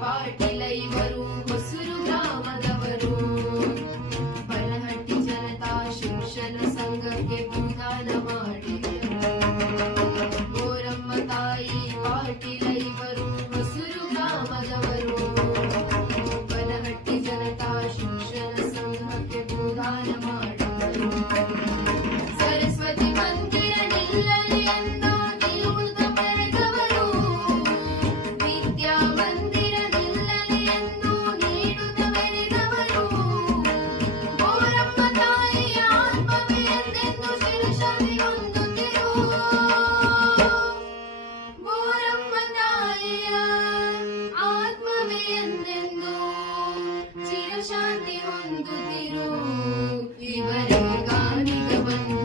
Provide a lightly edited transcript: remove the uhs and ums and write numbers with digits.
ಪಾಟೀಲ ಇವರು ಹೊಸೂರು ಗ್ರಾಮದವರು. ಬನಹಟ್ಟಿ ಜನತಾ ಶಿಕ್ಷಣ ಸಂಘಕ್ಕೆ ಭೂದಾನ ಮಾಡಿದರು. ಬೋರಮ್ಮ ತಾಯಿ ಪಾಟೀಲ ಇವರು ಹೊಸೂರು ಗ್ರಾಮದವರು. ಬನಹಟ್ಟಿ ಜನತಾ ಶಿಕ್ಷಣ ಸಂಘಕ್ಕೆ ಭೂದಾನ ಮಾಡಿದರು. ಸರಸ್ವತಿ ಮಂದಿರ ನಿಲ್ಲಲಿ ಎಂದು ನಿಲುವುದ ಮೆರೆದವರು. ವಿದ್ಯಾ ಮಂದಿರ ನಿಲ್ಲಲಿ ಎಂದು ನೀಡುತ್ತ ಮೆರೆದವರು. ಬೋರಮ್ಮ ತಾಯಿಯ ಆತ್ಮವೇ ಎಂದೆಂದು ಶಿರಶಾಂತಿ ಹೊಂದುತ್ತಿರು. ಬೋರಮ್ಮ ತಾಯಿಯ ಆತ್ಮವೇ ಎಂದೆಂದು ಚಿರಶಾಂತಿ ಹೊಂದುತ್ತಿರು. ಇವರೇ ಗಾನಿಗ ಬಂಧುಗಳು.